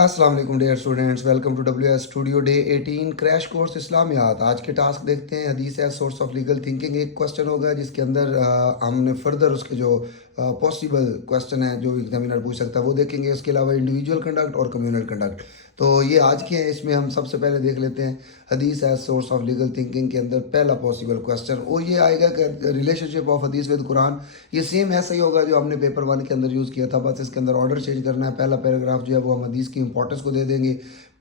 अस्सलाम वालेकुम dear students, welcome to WS studio day 18 crash course Islamiat. आज के टास्क देखते हैं। हदीस है सोर्स ऑफ लीगल थिंकिंग। एक क्वेश्चन होगा जिसके अंदर हमने फर्दर उसके जो पॉसिबल क्वेश्चन है जो एग्जामिनर पूछ सकता है वो देखेंगे। इसके अलावा इंडिविजुअल कंडक्ट और कम्युनल कंडक्ट, तो ये आज के हैं। इसमें हम सबसे पहले देख लेते हैं हदीस है सोर्स ऑफ लीगल थिंकिंग के अंदर पहला पॉसिबल क्वेश्चन वो ये आएगा कि रिलेशनशिप ऑफ हदीस विद कुरान। ये सेम ऐसा ही होगा जो हमने पेपर 1 के अंदर यूज़ किया था, बस इसके अंदर ऑर्डर चेंज करना है। पहला पैराग्राफ जो है वो हम हदीस की इंपॉर्टेंस को दे देंगे।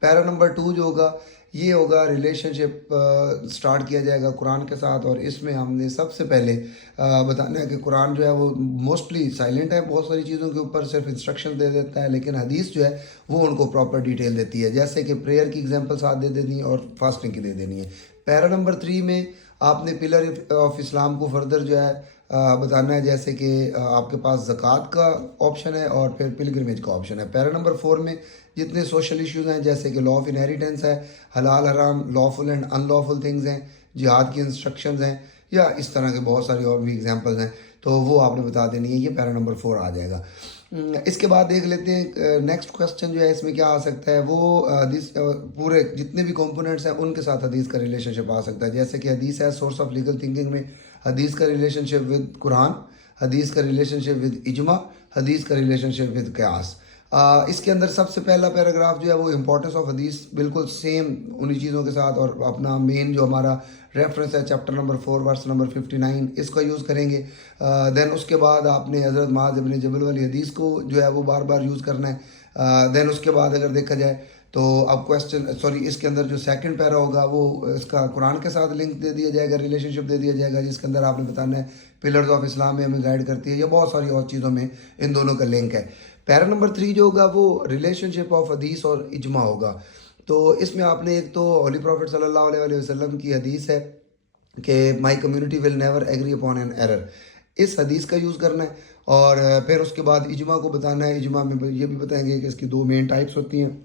पैरा नंबर 2 जो होगा ये होगा रिलेशनशिप स्टार्ट किया जाएगा कुरान के साथ, और इसमें हमने सबसे पहले बताना है कि कुरान जो है वो मोस्टली साइलेंट है बहुत सारी चीज़ों के ऊपर, सिर्फ इंस्ट्रक्शन दे देता है, लेकिन हदीस जो है वो उनको प्रॉपर डिटेल देती है। जैसे कि प्रेयर की एग्जांपल साथ दे देनी है और फास्टिंग की दे देनी है। पैरा नंबर 3 में आपने पिलर ऑफ इस्लाम को फर्दर जो है बताना है, जैसे कि आपके पास ज़कात का ऑप्शन है और फिर पिलग्रिमेज का ऑप्शन है। पैरा नंबर 4 में जितने सोशल इश्यूज़ हैं जैसे कि लॉ ऑफ इनहेरिटेंस है, हलाल हराम, लॉफुल एंड अनलॉफुल थिंग्स हैं, जिहाद की इंस्ट्रक्शंस हैं, या इस तरह के बहुत सारी और भी एग्जांपल्स हैं, तो वो आपने बता देनी है। ये पैरा नंबर 4 आ जाएगा। इसके बाद देख लेते हैं नेक्स्ट क्वेश्चन जो है इसमें क्या आ सकता है। वो हदीस पूरे जितने भी कंपोनेंट्स हैं उनके साथ हदीस का रिलेशनशिप आ सकता है। जैसे कि हदीस है सोर्स ऑफ लीगल थिंकिंग में हदीस का रिलेशनशिप विद कुरान, हदीस का रिलेशनशिप विद इजमा, हदीस का रिलेशनशिप विद क़यास। इसके अंदर सबसे पहला पैराग्राफ जो है वो इंपॉर्टेंस ऑफ हदीस बिल्कुल सेम उन्हीं चीज़ों के साथ, और अपना मेन जो हमारा रेफरेंस है चैप्टर नंबर 4 वर्स नंबर 59 इसका यूज़ करेंगे। देन उसके बाद आपने हज़रत मुआज़ इब्न जबल वाली हदीस को जो है वो बार बार यूज़ करना है। देन उसके बाद अगर देखा जाए तो अब इसके अंदर जो सेकंड पैरा होगा वो इसका कुरान के साथ लिंक दे दिया जाएगा, रिलेशनशिप दे दिया जाएगा, जिसके अंदर आपने बताना है पिलर्स ऑफ इस्लाम में हमें गाइड करती है, या बहुत सारी और चीज़ों में इन दोनों का लिंक है। पैरा नंबर 3 जो होगा वो रिलेशनशिप ऑफ हदीस और इजमा होगा। तो इसमें आपने एक तो होली प्रॉफिट सल्लल्लाहु अलैहि वसल्लम की हदीस है कि my community will never agree upon an error, इस हदीस का यूज़ करना है। और फिर उसके बाद इजमा को बताना है। इजमा में ये भी बताएंगे कि इसकी 2 मेन टाइप्स होती हैं।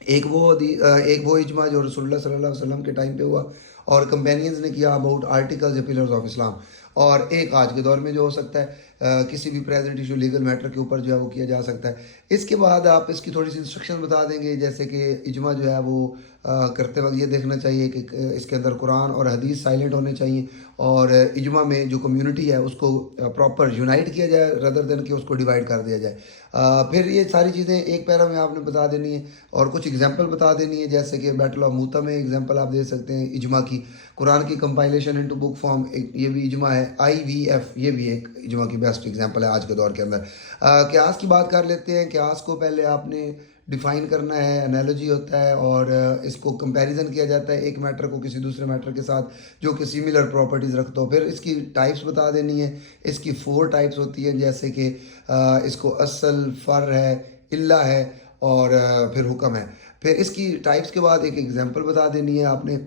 एक वो इजमा जो रसूलुल्लाह सल्लल्लाहु अलैहि वसल्लम के टाइम पे हुआ और कंपेनियंस ने किया अबाउट आर्टिकल्स या पिलर्स ऑफ इस्लाम, और एक आज के दौर में जो हो सकता है किसी भी प्रेजेंट इशू लीगल मैटर के ऊपर जो है वो किया जा सकता है। इसके बाद आप इसकी थोड़ी सी इंस्ट्रक्शन बता देंगे, जैसे कि इजमा जो है वो करते वक्त ये देखना चाहिए कि इसके अंदर कुरान और हदीस साइलेंट होने चाहिए, और इजमा में जो कम्युनिटी है उसको प्रॉपर यूनाइट किया जाए रदर देन कि उसको डिवाइड कर दिया जाए। फिर ये सारी चीज़ें एक पैरा में आपने बता देनी है और कुछ एग्जांपल बता देनी है, जैसे कि बैटल ऑफ मूता में एग्जांपल आप दे सकते हैं इजमा की। कुरान की कंपाइलेशन इनटू बुक फॉर्म ये भी इजमा है। IVF ये भी एक इजमा की बेस्ट एग्जांपल है आज के दौर के अंदर। क़यास की बात कर लेते हैं। क़यास को पहले आपने डिफ़ाइन करना है, एनालॉजी होता है, और इसको कंपैरिजन किया जाता है एक मैटर को किसी दूसरे मैटर के साथ जो कि सिमिलर प्रॉपर्टीज़ रखता हो। फिर इसकी टाइप्स बता देनी है। इसकी 4 टाइप्स होती हैं, जैसे कि इसको असल, फ़र है, इल्ला है, और फिर हुक्म है। फिर इसकी टाइप्स के बाद एक एग्जांपल बता देनी है आपने,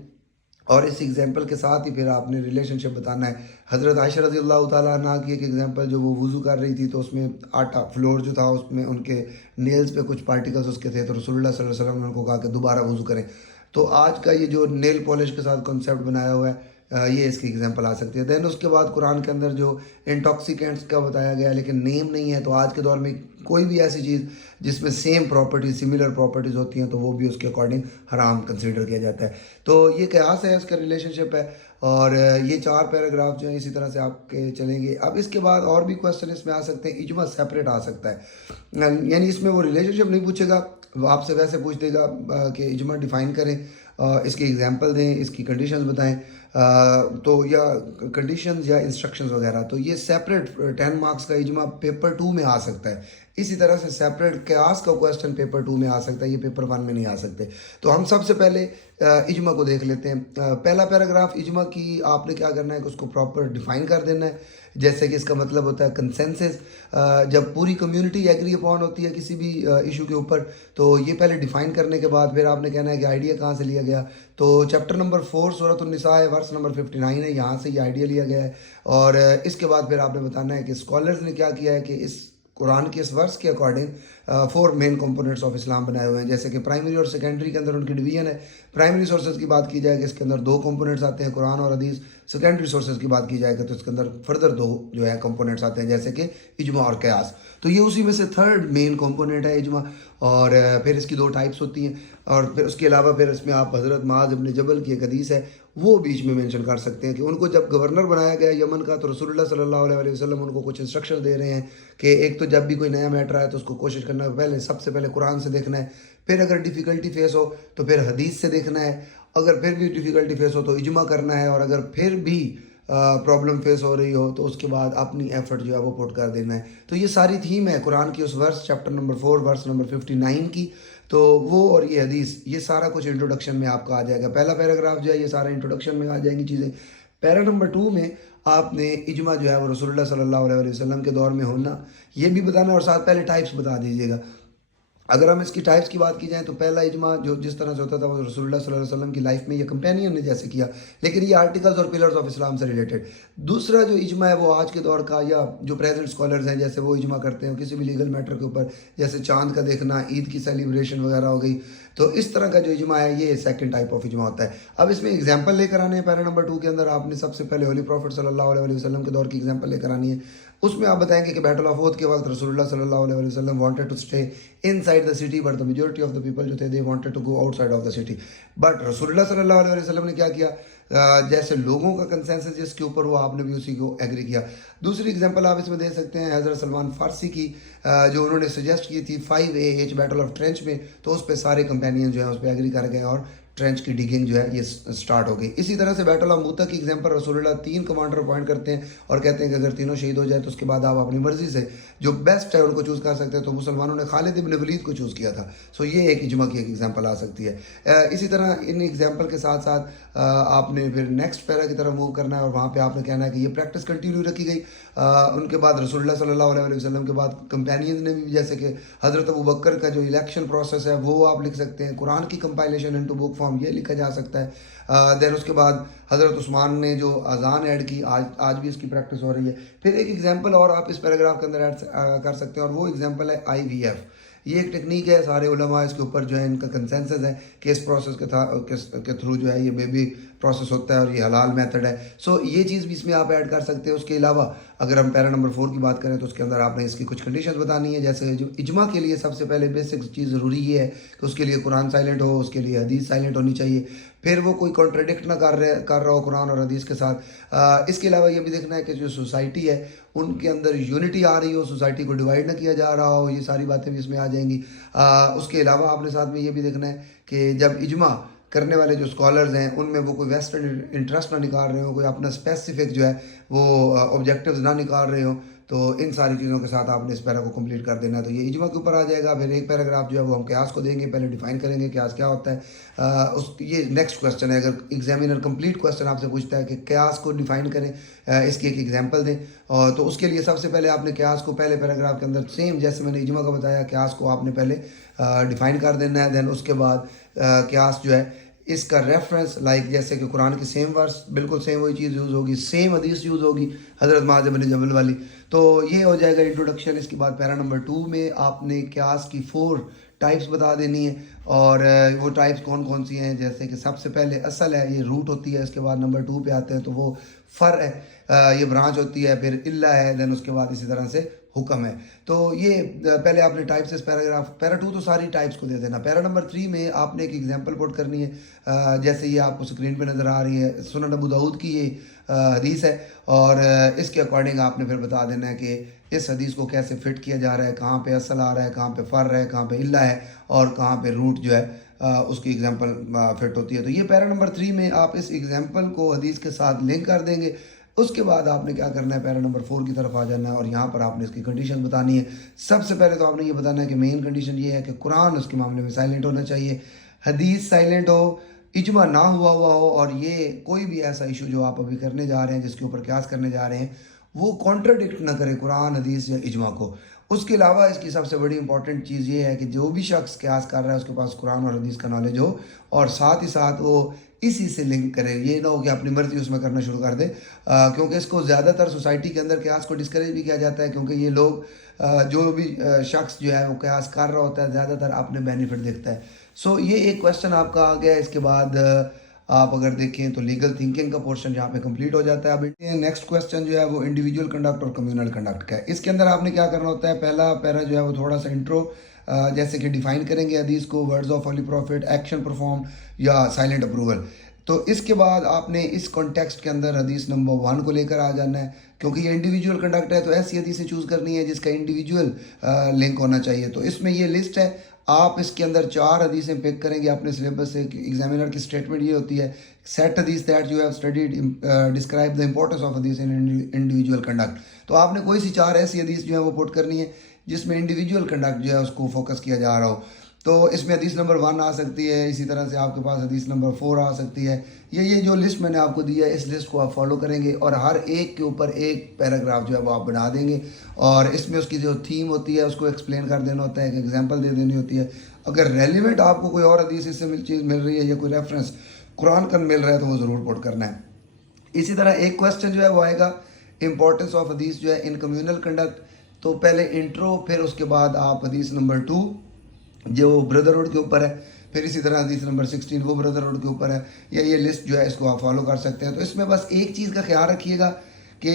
और इस एग्जांपल के साथ ही फिर आपने रिलेशनशिप बताना है। हज़रत आयशा रज़ी अल्लाह ताला अन्हा की एक एग्जांपल, जो वो वज़ू कर रही थी तो उसमें आटा फ्लोर जो था उसमें उनके नेल्स पे कुछ पार्टिकल्स उसके थे, तो रसूलुल्लाह सल्लल्लाहु अलैहि वसल्लम ने उनको कहा कि दोबारा वज़ू करें। तो आज का ये जो नेल पॉलिश के साथ कॉन्सेप्ट बनाया हुआ है ये इसकी एग्जांपल आ सकती है। देन उसके बाद कुरान के अंदर जो इंटॉक्सिकेंट्स का बताया गया है लेकिन नेम नहीं है, तो आज के दौर में कोई भी ऐसी चीज़ जिसमें सेम प्रॉपर्टीज सिमिलर प्रॉपर्टीज़ होती हैं तो वो भी उसके अकॉर्डिंग हराम कंसीडर किया जाता है। तो ये क़यास है, इसका रिलेशनशिप है, और ये 4 पैराग्राफ जो हैं इसी तरह से आपके चलेंगे। अब इसके बाद और भी क्वेश्चन इसमें आ सकते हैं। इजमा सेपरेट आ सकता है, यानी इसमें वो रिलेशनशिप नहीं पूछेगा, वो आपसे वैसे पूछ देगा कि इजमा डिफ़ाइन करें, इसके एग्जांपल दें, इसकी कंडीशंस बताएं, तो या कंडीशंस या इंस्ट्रक्शंस वगैरह। तो ये सेपरेट 10 मार्क्स का इजमा पेपर 2 में आ सकता है। इसी तरह से सेपरेट क़यास का क्वेश्चन पेपर 2 में आ सकता है, ये पेपर 1 में नहीं आ सकते। तो हम सबसे पहले इजमा को देख लेते हैं। पहला पैराग्राफ इजमा की आपने क्या करना है कि उसको प्रॉपर डिफ़ाइन कर देना है, जैसे कि इसका मतलब होता है कंसेंसस। जब पूरी कम्युनिटी एग्री अपॉन होती है किसी भी इशू के ऊपर, तो ये पहले डिफ़ाइन करने के बाद फिर आपने कहना है कि आइडिया कहाँ से लिया गया। तो चैप्टर नंबर 4 सूरत उन-निसा है, वर्स नंबर 59 है, यहाँ से ये आइडिया लिया गया है। और इसके बाद फिर आपने बताना है कि स्कॉलर्स ने क्या किया है कि इस कुरान के इस वर्स के according 4 main components of Islam बनाए हुए हैं, जैसे कि प्राइमरी और सेकेंडरी के अंदर उनकी डिवीजन है। प्राइमरी सोर्सेज की बात की जाए कि इसके अंदर 2 कंपोनेंट्स आते हैं, कुरान और हदीस। सेकेंडरी सोर्सेज की बात की जाएगा तो इसके अंदर फर्दर 2 जो है कंपोनेंट्स आते हैं, जैसे कि इजमा और क़यास। तो ये उसी में से थर्ड मेन कंपोनेंट है इजमा। और फिर इसकी 2 टाइप्स होती हैं, और फिर उसके अलावा फिर इसमें आप हज़रत मुआज़ इब्न जबल की एक हदीस है, वो बीच में मेंशन कर सकते हैं कि उनको जब गवर्नर बनाया गया यमन का, तो रसूलुल्लाह सल्लल्लाहु अलैहि वसल्लम उनको कुछ इंस्ट्रक्शन दे रहे हैं कि एक तो जब भी कोई नया मैटर आए तो उसको कोशिश करना है पहले सबसे पहले कुरान से देखना है, फिर अगर डिफ़िकल्टी फेस हो तो फिर हदीस से देखना है, अगर फिर भी डिफ़िकल्टी फेस हो तो इजमा करना है, और अगर फिर भी प्रॉब्लम फेस हो रही हो तो उसके बाद अपनी एफर्ट जो है वो पुट कर देना है। तो ये सारी थीम है कुरान की उस verse chapter number 4 verse number 59 की। तो वो और ये हदीस, ये सारा कुछ इंट्रोडक्शन में आपका आ जाएगा। पहला पैराग्राफ जो है ये सारा इंट्रोडक्शन में आ जाएंगी चीज़ें। पैरा नंबर 2 में आपने इजमा जो है वो रसूलुल्लाह सल्लल्लाहु अलैहि वसल्लम के दौर में होना ये भी बताना, और साथ पहले टाइप्स बता दीजिएगा। अगर हम इसकी टाइप्स की बात की जाए तो पहला इजमा जो जिस तरह से होता था वो रसूलुल्लाह सल्लल्लाहु अलैहि वसल्लम की लाइफ में ये कंपेनियन ने जैसे किया, लेकिन ये आर्टिकल्स और पिलर्स ऑफ इस्लाम से रिलेटेड। दूसरा जो इजमा है वो आज के दौर का, या जो प्रेजेंट स्कॉलर्स हैं जैसे वो इजमा करते हैं किसी भी लीगल मैटर के ऊपर, जैसे चांद का देखना, ईद की सेलिब्रेशन वगैरह हो गई। तो इस तरह का जो इजमा है ये सेकंड टाइप ऑफ इजमा होता है। अब इसमें एग्जांपल लेकर आने हैं। पैरा नंबर 2 के अंदर आपने सबसे पहले होली प्रॉफिट सल्लल्लाहु अलैहि वसल्लम के दौर की एग्जांपल लेकर आनी है। उसमें आप बताएंगे कि बैटल ऑफ ओथ के वक्त रसूलुल्लाह सल्लल्लाहु अलैहि वसल्लम wanted to stay inside the city, but the majority of the people जो थे they wanted to go outside of the city. But रसूलुल्लाह सल्लल्लाहु अलैहि वसल्लम ने क्या किया, जैसे लोगों का कंसेंसस जिसके ऊपर वो आपने भी उसी को एग्री किया। दूसरी एग्जांपल आप इसमें दे सकते हैं हज़रत सलमान फारसी की, जो उन्होंने सजेस्ट की थी 5AH बैटल ऑफ ट्रेंच में, तो उस पर सारे कंपेनियन जो है उस पर एग्री कर गए और ट्रेंच की डिगिंग जो है ये स्टार्ट हो गई। इसी तरह से बैटल ऑफ मूता की एग्जांपल रसूलुल्लाह 3 कमांडर अपॉइंट करते हैं और कहते हैं कि अगर तीनों शहीद हो जाए तो उसके बाद आप अपनी मर्जी से जो बेस्ट है उनको चूज़ कर सकते हैं। तो मुसलमानों ने खालिद इब्न वलीद को चूज़ किया था। सो ये एक इजमा की एक एग्जांपल आ सकती है। इसी तरह इन एग्जांपल के साथ साथ आपने फिर नेक्स्ट पैरा की तरफ मूव करना है, और वहाँ पे आपने कहना है कि ये प्रैक्टिस कंटिन्यू रखी गई। उनके बाद रसूलुल्लाह सल्लल्लाहु अलैहि वसल्लम के बाद कंपेनियंस ने भी, जैसे कि हज़रत अबू बकर का जो इलेक्शन प्रोसेस है वो आप लिख सकते हैं। कुरान की कंपाइलेशन इनटू बुक फॉर्म ये लिखा जा सकता है। देन उसके बाद हज़रत उस्मान ने जो अजान ऐड की, आज भी इसकी प्रैक्टिस हो रही है। फिर एक एग्जांपल और आप इस पैराग्राफ के अंदर ऐड कर सकते हैं, और वो एग्जांपल है IVF। ये एक टेक्निक है, सारे उलमा इसके ऊपर जो है इनका कंसेंसस है कि इस प्रोसेस के थ्रू जो है ये बेबी प्रोसेस होता है और ये हलाल मेथड है। सो ये चीज़ भी इसमें आप ऐड कर सकते हैं। उसके अलावा अगर हम पैरा नंबर 4 की बात करें तो उसके अंदर आपने इसकी कुछ कंडीशंस बतानी है, जैसे जो इजमा के लिए सबसे पहले बेसिक चीज़ ज़रूरी ये है कि उसके लिए कुरान साइलेंट हो, उसके लिए हदीस साइलेंट होनी चाहिए, फिर वो कोई कॉन्ट्रडिक्ट ना कर रहा हो कुरान और हदीस के साथ। इसके अलावा ये भी देखना है कि जो सोसाइटी है उनके अंदर यूनिटी आ रही हो, सोसाइटी को डिवाइड ना किया जा रहा हो, ये सारी बातें भी इसमें आ जाएंगी। उसके अलावा आपने साथ में ये भी देखना है कि जब इजमा करने वाले जो स्कॉलर्स हैं उनमें वो कोई वेस्टर्न इंटरेस्ट ना निकाल रहे हो, कोई अपना स्पेसिफिक जो है वो ऑब्जेक्टिव्स ना निकाल रहे हो। तो इन सारी चीज़ों के साथ आपने इस पैरा को कंप्लीट कर देना है। तो ये इजमा के ऊपर आ जाएगा। फिर एक पैराग्राफ जो है वो हम क़यास को देंगे, पहले डिफाइन करेंगे क़यास क्या होता है। ये नेक्स्ट क्वेश्चन है, अगर एग्जामिनर कंप्लीट क्वेश्चन आपसे पूछता है कि क़यास को डिफाइन करें, इसकी एक एग्जांपल दें, और तो उसके लिए सबसे पहले आपने क़यास को पहले पैराग्राफ के अंदर सेम जैसे मैंने इजमा का बताया क़यास को आपने पहले डिफाइन कर देना है। दैन उसके बाद क़यास जो है इसका रेफरेंस लाइक जैसे कि कुरान की सेम वर्स बिल्कुल सेम वही चीज़ यूज़ होगी, सेम हदीस यूज़ होगी हज़रत मुआज़ इब्न जबल वाली। तो ये हो जाएगा इंट्रोडक्शन। इसके बाद पैरा नंबर 2 में आपने क़यास की 4 टाइप्स बता देनी है, और वो टाइप्स कौन कौन सी हैं, जैसे कि सबसे पहले असल है, ये रूट होती है। इसके बाद नंबर 2 पे आते हैं तो वो फ़र है, ये ब्रांच होती है। फिर इल्ला है, दैन उसके बाद इसी तरह से हुक्म है। तो ये पहले आपने टाइप्स इस पैराग्राफ पैरा 2 तो सारी टाइप्स को दे देना। पैरा नंबर 3 में आपने एक एग्जांपल पुट करनी है, जैसे ये आपको स्क्रीन पे नज़र आ रही है, सुनन अबू दाऊद की ये हदीस है, और इसके अकॉर्डिंग आपने फिर बता देना है कि इस हदीस को कैसे फिट किया जा रहा है, कहाँ पे असल आ रहा है, कहाँ पे फ़र है, कहाँ पे इल्ला है, और कहाँ पे रूट जो है उसकी एग्जांपल फिट होती है। तो ये पैरा नंबर 3 में आप इस एग्जांपल को हदीस के साथ लिंक कर देंगे। उसके बाद आपने क्या करना है, पैरा नंबर 4 की तरफ आ जाना है, और यहाँ पर आपने इसकी कंडीशन बतानी है। सबसे पहले तो आपने ये बताना है कि मेन कंडीशन ये है कि कुरान उसके मामले में साइलेंट होना चाहिए, हदीस साइलेंट हो, इजमा ना हुआ हो, और ये कोई भी ऐसा इशू जो आप अभी करने जा रहे हैं जिसके ऊपर क़यास करने जा रहे हैं वो कॉन्ट्राडिक्ट ना करे कुरान हदीस या इजमा को। उसके अलावा इसकी सबसे बड़ी इंपॉर्टेंट चीज़ ये है कि जो भी शख्स क़यास कर रहा है उसके पास कुरान और हदीस का नॉलेज हो, और साथ ही साथ वो اسی سے لنک کریں. یہ نہ ہو کہ اپنی مرضی اس میں کرنا شروع کر دیں, کیونکہ اس کو زیادہ تر سوسائٹی کے اندر قیاس کو ڈسکریج بھی کیا جاتا ہے, کیونکہ یہ لوگ جو بھی شخص جو ہے وہ قیاس کر رہا ہوتا ہے زیادہ تر اپنے بینیفٹ دیکھتا ہے. سو یہ ایک کویشچن آپ کا آ گیا. اس کے بعد آپ اگر دیکھیں تو لیگل تھنکنگ کا پورشن یہاں پہ کمپلیٹ ہو جاتا ہے. اب نیکسٹ کویشچن جو ہے وہ انڈیویجول کنڈکٹ اور کمیونل کنڈکٹ کا ہے. اس کے اندر آپ نے کیا کرنا ہوتا ہے, پہلا پیرا جو ہے وہ تھوڑا سا انٹرو جیسے کہ ڈیفائن کریں گے حدیث کو, words of holy prophet, action perform یا سائلنٹ اپروول. تو اس کے بعد آپ نے اس کانٹیکسٹ کے اندر حدیث نمبر 1 کو لے کر آ جانا ہے, کیونکہ یہ انڈیویجول کنڈکٹ ہے تو ایسی حدیثیں چوز کرنی ہے جس کا انڈیویجول لنک ہونا چاہیے. تو اس میں یہ لسٹ ہے, آپ اس کے اندر 4 حدیثیں پک کریں گے اپنے سلیبس سے. ایگزامینر کی اسٹیٹمنٹ یہ ہوتی ہے, سیٹ حدیث that you have studied describe the importance of حدیث ان انڈیویجول کنڈکٹ. تو آپ نے کوئی سی 4 ایسی حدیث جو ہے وہ پٹ کرنی ہے جس میں انڈیویجول کنڈکٹ جو ہے اس کو فوکس کیا جا رہا ہو. تو اس میں حدیث نمبر 1 آ سکتی ہے, اسی طرح سے آپ کے پاس حدیث نمبر 4 آ سکتی ہے. یہ جو لسٹ میں نے آپ کو دی ہے, اس لسٹ کو آپ فالو کریں گے اور ہر ایک کے اوپر ایک پیراگراف جو ہے وہ آپ بنا دیں گے, اور اس میں اس کی جو تھیم ہوتی ہے اس کو ایکسپلین کر دینا ہوتا ہے, ایک ایگزامپل دے دینی ہوتی ہے. اگر ریلیونٹ آپ کو کوئی اور حدیث اس سے چیز مل رہی ہے یا کوئی ریفرنس قرآن کا مل رہا ہے تو وہ ضرور پٹ کرنا ہے. اسی طرح ایک کویشچن جو ہے وہ آئے گا امپورٹنس آف حدیث جو ہے ان کمیونل کنڈکٹ. تو پہلے انٹرو, پھر اس کے بعد آپ حدیث نمبر 2 جو بردرہڈ کے اوپر ہے, پھر اسی طرح حدیث نمبر 16 وہ بردرہڈ کے اوپر ہے, یا یہ لسٹ جو ہے اس کو آپ فالو کر سکتے ہیں. تو اس میں بس ایک چیز کا خیال رکھیے گا کہ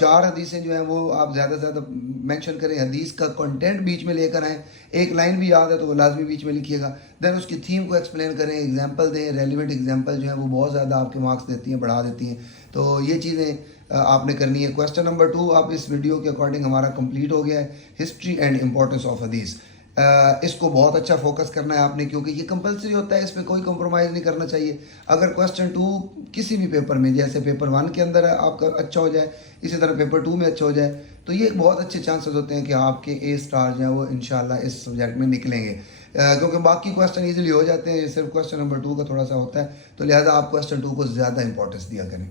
4 حدیثیں جو ہیں وہ آپ زیادہ سے زیادہ مینشن کریں, حدیث کا کنٹینٹ بیچ میں لے کر آئیں. ایک لائن بھی یاد ہے تو وہ لازمی بیچ میں لکھیے گا. دین اس کی تھیم کو ایکسپلین کریں, ایگزامپل دیں. ریلیونٹ ایگزامپل جو ہیں وہ بہت زیادہ آپ کے مارکس دیتی ہیں, بڑھا دیتی ہیں. تو یہ چیزیں آپ نے کرنی ہے. کویشچن نمبر 2 آپ اس ویڈیو کے اکارڈنگ ہمارا کمپلیٹ ہو گیا ہے, ہسٹری اینڈ امپورٹنس آف حدیث. اس کو بہت اچھا فوکس کرنا ہے آپ نے, کیونکہ یہ کمپلسری ہوتا ہے, اس میں کوئی کمپرومائز نہیں کرنا چاہیے. اگر کویشچن 2 کسی بھی پیپر میں, جیسے پیپر 1 کے اندر ہے آپ کا اچھا ہو جائے, اسی طرح پیپر 2 میں اچھا ہو جائے, تو یہ بہت اچھے چانسز ہوتے ہیں کہ آپ کے A اسٹار جو ہیں وہ انشاءاللہ اس سبجیکٹ میں نکلیں گے, کیونکہ باقی کویشچن ایزیلی ہو جاتے ہیں. یہ صرف کویشچن نمبر 2 کا تھوڑا سا ہوتا ہے, تو لہٰذا آپ کویشچن 2 کو زیادہ امپورٹنس دیا کریں.